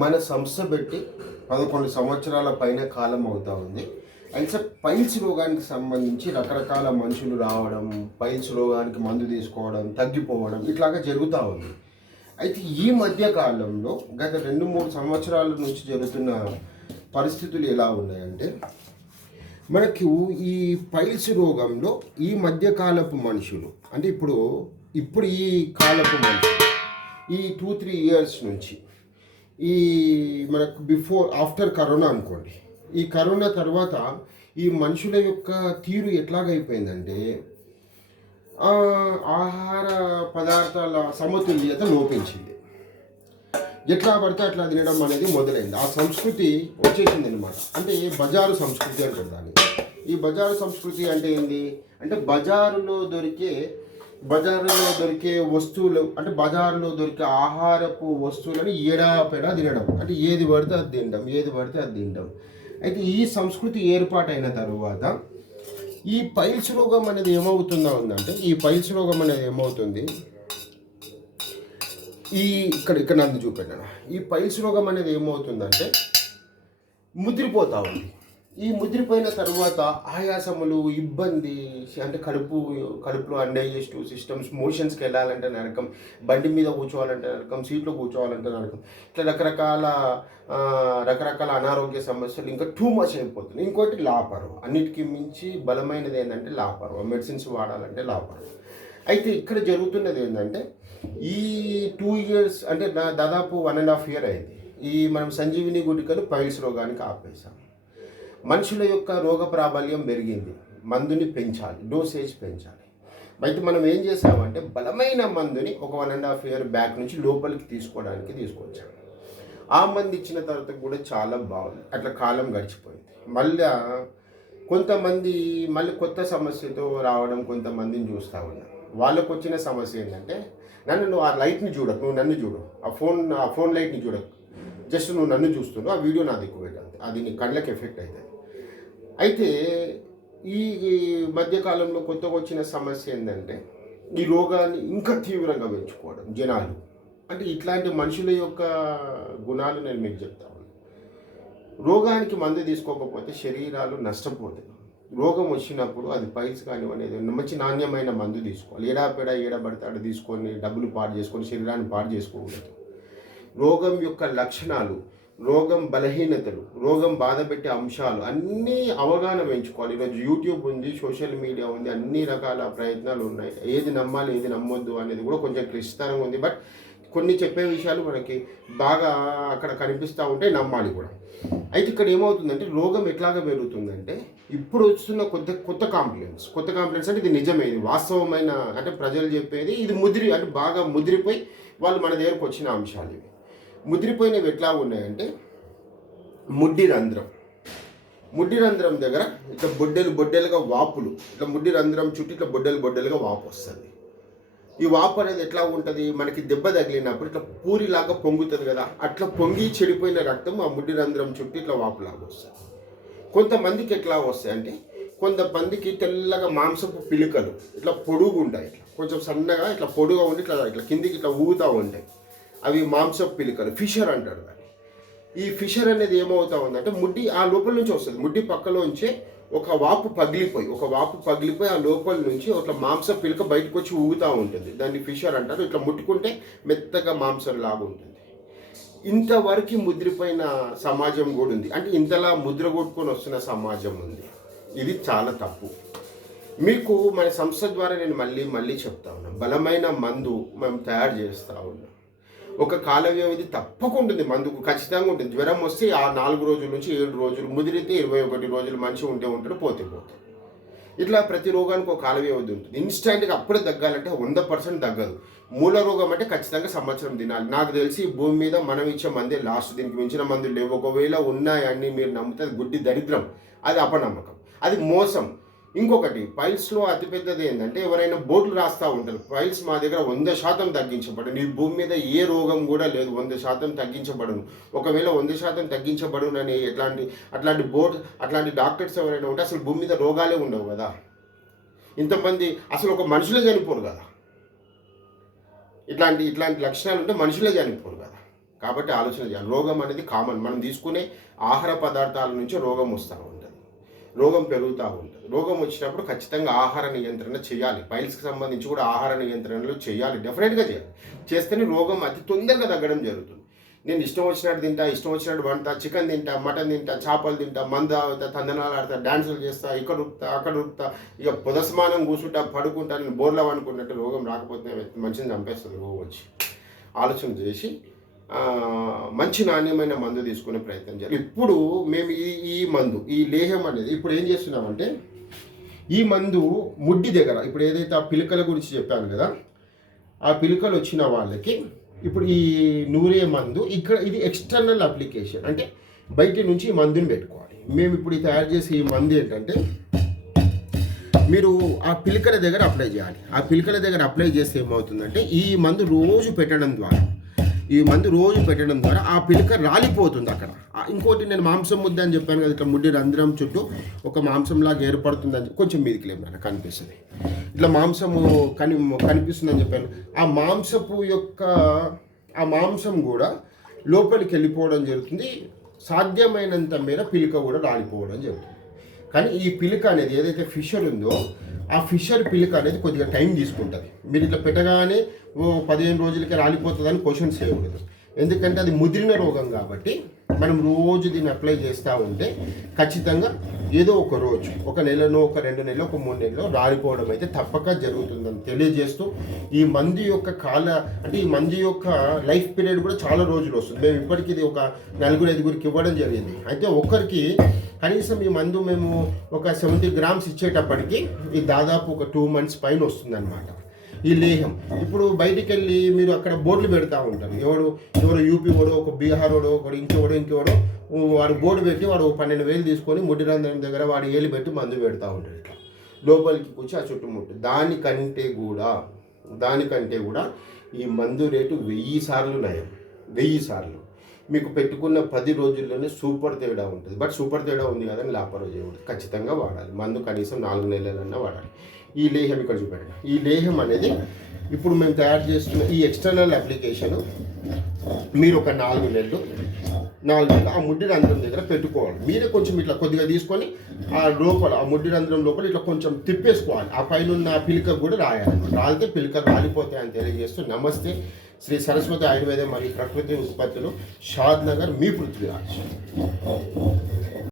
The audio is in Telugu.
మన సంస్థ పెట్టి 11 సంవత్సరాల పైన కాలం అవుతా ఉంది. అయితే పైల్స్ రోగానికి సంబంధించి రకరకాల మనుషులు రావడం, పైల్స్ రోగానికి మందు తీసుకోవడం, తగ్గిపోవడం ఇట్లాగా జరుగుతూ ఉంది. అయితే ఈ మధ్య కాలంలో గత 2-3 సంవత్సరాల నుంచి జరుగుతున్న పరిస్థితులు ఎలా ఉన్నాయంటే, మనకు ఈ పైల్స్ రోగంలో ఈ మధ్యకాలపు మనుషులు అంటే ఇప్పుడు ఈ కాలపు మనుషులు ఈ 2-3 ఇయర్స్ నుంచి ఈ మనకు ఆఫ్టర్ కరోనా అనుకోండి, ఈ కరోనా తర్వాత ఈ మనుషుల యొక్క తీరు ఎట్లాగైపోయిందంటే ఆహార పదార్థాల సమతుల్యత లోపించింది. ఎట్లా పడితే అట్లా తినడం అనేది మొదలైంది. ఆ సంస్కృతి వచ్చేసింది అనమాట. అంటే బజారు సంస్కృతి అంటారు దాన్ని. ఈ బజారు సంస్కృతి అంటే ఏంది అంటే బజారులో దొరికే వస్తువులు అంటే బజారులో దొరికే ఆహారపు వస్తువులని ఏడాపెడా తినడం. అంటే ఏది పడితే అది తినడం. అయితే ఈ సంస్కృతి ఏర్పాటైన తరువాత ఈ పైల్స్ రోగం అనేది ఏమవుతుంది ఇక్కడ నన్ను చూపెట్టాను. ఈ పైల్స్ రోగం అనేది ఏమవుతుందంటే ముదిరిపోతా ఉంది. ఈ ముదిరిపోయిన తర్వాత ఆయాసములు, ఇబ్బంది అంటే కడుపులో అన్డైజెస్టివ్ సిస్టమ్స్, మోషన్స్కి వెళ్ళాలంటే నరకం, బండి మీద కూర్చోవాలంటే నరకం, సీట్లో కూర్చోవాలంటే నరకం, ఇట్లా రకరకాల అనారోగ్య సమస్యలు ఇంకా టూ మచ్ అయిపోతుంది. ఇంకోటి లాపర్వ, అన్నిటికీ మించి బలమైనది ఏంటంటే లాపర్వ, మెడిసిన్స్ వాడాలంటే లాపర్వ. అయితే ఇక్కడ జరుగుతున్నది ఏంటంటే ఈ 2 ఇయర్స్ అంటే దాదాపు 1.5 year అయింది. మనం సంజీవిని గుళికలు పైల్స్ రోగానికి ఆపేశాం. మనుషుల యొక్క రోగ ప్రాబల్యం పెరిగింది, మందుని పెంచాలి, డోసేజ్ పెంచాలి. అయితే మనం ఏం చేసామంటే బలమైన మందుని ఒక 1.5 year బ్యాక్ నుంచి లోపలికి తీసుకొచ్చాం. ఆ మందు ఇచ్చిన తర్వాత కూడా చాలా బాగుంది. అట్లా కాలం గడిచిపోయింది. కొంతమంది మళ్ళీ కొత్త సమస్యతో రావడం కొంతమందిని చూస్తూ ఉన్నారు. వాళ్ళకు వచ్చిన సమస్య ఏంటంటే, నువ్వు ఆ లైట్ని చూడకు, నువ్వు నన్ను చూడు, ఆ ఫోన్ లైట్ని చూడకు, జస్ట్ నువ్వు నన్ను చూస్తున్నావు, ఆ వీడియో నాది ఎక్కువ పెట్టాలి, అది నీ కళ్ళకి ఎఫెక్ట్ అవుతుంది. అయితే ఈ మధ్యకాలంలో కొత్తగా వచ్చిన సమస్య ఏంటంటే ఈ రోగాన్ని ఇంకా తీవ్రంగా పెంచుకోవడం జనాలు. అంటే ఇట్లాంటి మనుషుల యొక్క గుణాలు నేను మీకు చెప్తాను. రోగానికి మందు తీసుకోకపోతే శరీరాలు నష్టపోతాయి. రోగం వచ్చినప్పుడు అది పైల్స్ కానివ్వనేది మంచి నాణ్యమైన మందు తీసుకోవాలి. ఏడబడితే ఆడ తీసుకొని డబ్బులు పాడు చేసుకొని శరీరాన్ని పాడు చేసుకోకూడదు. రోగం యొక్క లక్షణాలు, రోగం బలహీనతలు, రోగం బాధపెట్టే అంశాలు అన్నీ అవగాహన పెంచుకోవాలి. ఈరోజు యూట్యూబ్ ఉంది, సోషల్ మీడియా ఉంది, అన్ని రకాల ప్రయత్నాలు ఉన్నాయి. ఏది నమ్మాలి ఏది నమ్మొద్దు అనేది కూడా కొంచెం క్లిష్టతరంగా ఉంది. బట్ కొన్ని చెప్పే విషయాలు మనకి బాగా అక్కడ కనిపిస్తూ ఉంటే నమ్మాలి కూడా. అయితే ఇక్కడ ఏమవుతుందంటే రోగం ఎట్లాగా పెరుగుతుందంటే ఇప్పుడు వస్తున్న కొత్త కాంప్లైంట్స్ అంటే ఇది నిజమే, ఇది వాస్తవమైన అంటే ప్రజలు చెప్పేది, ఇది అంటే బాగా ముదిరిపోయి వాళ్ళు మన దగ్గరకు వచ్చిన అంశాలు. ఇవి ముదిరిపోయినవి ఎట్లా ఉన్నాయంటే ముడ్డి రంధ్రం దగ్గర ఇట్లా బొడ్డెలుగా వాపులు, ఇట్లా ముడ్డి రంధ్రం చుట్టూ ఇట్లా బొడ్డెలుగా వాపు వస్తుంది. ఈ వాపు అనేది ఎట్లా ఉంటుంది, మనకి దెబ్బ తగిలినప్పుడు ఇట్లా పూరిలాగా పొంగుతుంది కదా, అట్లా పొంగి చెడిపోయిన రక్తం ఆ ముడ్డి రంధ్రం చుట్టూ ఇట్లా వాపులాగా వస్తుంది. కొంతమందికి ఎట్లా వస్తాయి అంటే కొంతమందికి తెల్లగా మాంసపు పిలుకలు ఇట్లా పొడుగు ఉంటాయి, ఇట్లా కొంచెం సన్నగా ఇట్లా పొడుగా ఉండి ఇట్లా కిందికి ఇట్లా ఊగుతూ ఉంటాయి. అవి మాంసపు పిలుకలు, ఫిషర్ అంటారు దాన్ని. ఈ ఫిషర్ అనేది ఏమవుతా ఉందంటే ముడ్డి ఆ లోపల నుంచి వస్తుంది. ముడ్డి పక్కలోంచి ఒక వాపు పగిలిపోయి ఆ లోపల నుంచి ఒక మాంస పిలుక బయటకు వచ్చి ఊగుతూ ఉంటుంది. దాన్ని ఫిషర్ అంటారు. ఇట్లా ముట్టుకుంటే మెత్తగా మాంసం లాగా ఉంటుంది. ఇంతవరకు ముద్రిపోయిన సమాజం కూడా ఉంది. అంటే ఇంతలా ముద్ర కొట్టుకొని వస్తున్న సమాజం ఉంది. ఇది చాలా తప్పు. మీకు మన సంస్థ ద్వారా నేను మళ్ళీ చెప్తా ఉన్నాను, బలమైన మందు మేము తయారు చేస్తూ ఉన్నాం. ఒక కాల వ్యవధి తప్పకుండా ఉంటుంది, మందుకు ఖచ్చితంగా ఉంటుంది. జ్వరం వస్తే ఆ 4 రోజుల నుంచి 7 రోజులు, ముదిరితే 21 రోజులు మంచిగా ఉంటాడు, పోతే. ఇట్లా ప్రతి రోగానికి ఒక కాల వ్యవధి ఉంటుంది. ఇన్స్టెంట్గా అప్పుడే తగ్గాలంటే 100% తగ్గదు. మూల రోగం అంటే ఖచ్చితంగా సంవత్సరం తినాలి. నాకు తెలిసి భూమి మీద మనం ఇచ్చే మందే లాస్ట్, దీనికి మించిన మందులు లేవు. ఒకవేళ ఉన్నాయన్నీ మీరు నమ్మితే అది గుడ్డి దరిద్రం, అది అపనమ్మకం, అది మోసం. ఇంకొకటి పైల్స్లో అతిపెద్దది ఏంటంటే ఎవరైనా బోర్డులు రాస్తూ ఉంటారు, పైల్స్ మా దగ్గర 100% తగ్గించబడును, ఈ భూమి మీద ఏ రోగం కూడా లేదు, 100% తగ్గించబడును. ఒకవేళ 100% తగ్గించబడును అని అట్లాంటి డాక్టర్స్ ఎవరైనా ఉంటే అసలు భూమి మీద రోగాలే ఉండవు కదా. ఇంతమంది అసలు ఒక మనుషులే చనిపోరు కదా. ఇట్లాంటి లక్షణాలు ఉంటే మనుషులే చనిపోరు కదా. కాబట్టి ఆలోచన చేయాలి. రోగం అనేది కామన్, మనం తీసుకునే ఆహార పదార్థాల నుంచి రోగం వస్తూ ఉంటుంది, రోగం పెరుగుతూ ఉంటుంది. రోగం వచ్చినప్పుడు ఖచ్చితంగా ఆహార నియంత్రణ చేయాలి. పైల్స్కి సంబంధించి కూడా ఆహార నియంత్రణలు చేయాలి, డెఫినెట్గా చేయాలి. చేస్తేనే రోగం అతి తొందరగా తగ్గడం జరుగుతుంది. నేను ఇష్టం వచ్చినట్టు తింటా, ఇష్టం వచ్చినట్టు వంట, చికెన్ తింటా, మటన్ తింటా, చేపలు తింటా, మంద తాగుతా, తందనాలు ఆడతా, డాన్సులు చేస్తా, ఇక్కడ ఉరుకుతా అక్కడ ఉరుకుతా, ఇక పొదస్మానం కూర్చుంటా, పడుకుంటా, నేను బోర్లో అనుకున్నట్టు రోగం రాకపోతే మంచిని చంపేస్తుంది రోగం వచ్చి. ఆలోచన చేసి మంచి నాణ్యమైన మందు తీసుకునే ప్రయత్నం చేయాలి. ఇప్పుడు మేము ఈ మందు, ఈ లేహం అనేది ఇప్పుడు ఏం చేస్తున్నామంటే, ఈ మందు ముడ్డి దగ్గర, ఇప్పుడు ఏదైతే ఆ పిలకల గురించి చెప్పాను కదా, ఆ పిలకలు వచ్చిన వాళ్ళకి ఇప్పుడు ఈ నూరే మందు ఇక్కడ ఇది ఎక్స్టర్నల్ అప్లికేషన్, అంటే బయట నుంచి ఈ మందుని పెట్టుకోవాలి. మేము ఇప్పుడు తయారు చేసే ఈ మందు ఏంటంటే, మీరు ఆ పిలకల దగ్గర అప్లై చేయాలి. ఆ పిలకల దగ్గర అప్లై చేస్తే ఏమవుతుందంటే, ఈ మందు రోజు పెట్టడం ద్వారా ఆ పిలక రాలిపోతుంది అక్కడ. ఇంకోటి నేను మాంసం ముద్ద అని చెప్పాను కదా, ఇట్లా ముడ్డి రంధ్రం చుట్టూ ఒక మాంసంలాగా ఏర్పడుతుందని, కొంచెం మీదికి లేము నాకు కనిపిస్తుంది, ఇట్లా మాంసము కనిపిస్తుందని చెప్పాను. ఆ మాంసం కూడా లోపలికి వెళ్ళిపోవడం జరుగుతుంది, సాధ్యమైనంత మేర పిలక కూడా రాలిపోవడం జరుగుతుంది. కానీ ఈ పిలక అనేది ఏదైతే ఫిషర్ ఉందో, ఆ ఫిషర్ పిలక అనేది కొద్దిగా టైం తీసుకుంటుంది. మీరు ఇట్లా పెట్టగానే 15 రోజులకి రాలిపోతుందని క్వశ్చన్స్ చేయకూడదు, ఎందుకంటే అది ముదిరిన రోగం కాబట్టి. మనం రోజు దీన్ని అప్లై చేస్తూ ఉంటే ఖచ్చితంగా ఏదో ఒక రోజు, ఒక నెలలో, ఒక 2 నెలలు, ఒక 3 నెలలో రాలిపోవడం అయితే తప్పక జరుగుతుందని తెలియజేస్తూ, ఈ మందు యొక్క లైఫ్ పీరియడ్ కూడా చాలా రోజులు వస్తుంది. మేము ఇప్పటికీ ఇది ఒక 4-5 ఇవ్వడం జరిగింది. అయితే ఒకరికి కనీసం ఈ మందు మేము ఒక 70 grams ఇచ్చేటప్పటికి ఇది దాదాపు ఒక 2 months పైన వస్తుంది అన్నమాట. ఈ లేహం ఇప్పుడు బయటికి వెళ్ళి మీరు అక్కడ బోర్డులు పెడతా ఉంటారు, ఎవరు యూపీ వాడో, ఒక బీహార్ వాడో, ఒకడు ఇంకోడో వాడు బోర్డు పెట్టి వాడు 12,000 తీసుకొని ముడ్డి రంధ్రం దగ్గర వాడు ఏలు పెట్టి మందు పెడతా ఉంటాడు, ఇట్లా లోపలికి కూర్చి ఆ చుట్టుముట్టు. దానికంటే కూడా ఈ మందు రేటు 1000 సార్లు నయం, 1000 సార్లు. మీకు పెట్టుకున్న 10 రోజుల్లోనే సూపర్ తేడా ఉంటుంది. బట్ సూపర్ తేడా ఉంది కదని లాపరోజు ఉంటుంది, ఖచ్చితంగా వాడాలి మందు, కనీసం 4 నెలలన్నా వాడాలి. ఈ లేహం ఇక్కడ చూపెట్టండి. ఈ లేహం అనేది ఇప్పుడు మేము తయారు చేస్తున్న ఈ ఎక్స్టర్నల్ అప్లికేషన్ మీరు ఒక 4 నెలలు ఆ ముడ్డి రంధ్రం దగ్గర పెట్టుకోవాలి. మీరే కొంచెం ఇట్లా కొద్దిగా తీసుకొని ఆ లోపల, ఆ ముడ్డి రంధ్రం లోపల ఇట్లా కొంచెం తిప్పేసుకోవాలి. ఆ పైన ఉన్న పిలక కూడా రాయాలి. రాలితే పిలక రాలిపోతాయని తెలియజేస్తూ, నమస్తే, శ్రీ సరస్వతి ఆయుర్వేద మరియు ప్రకృతి ఉత్పత్తులు, షాద్ నగర్, మీ పృథ్వీరాజ్.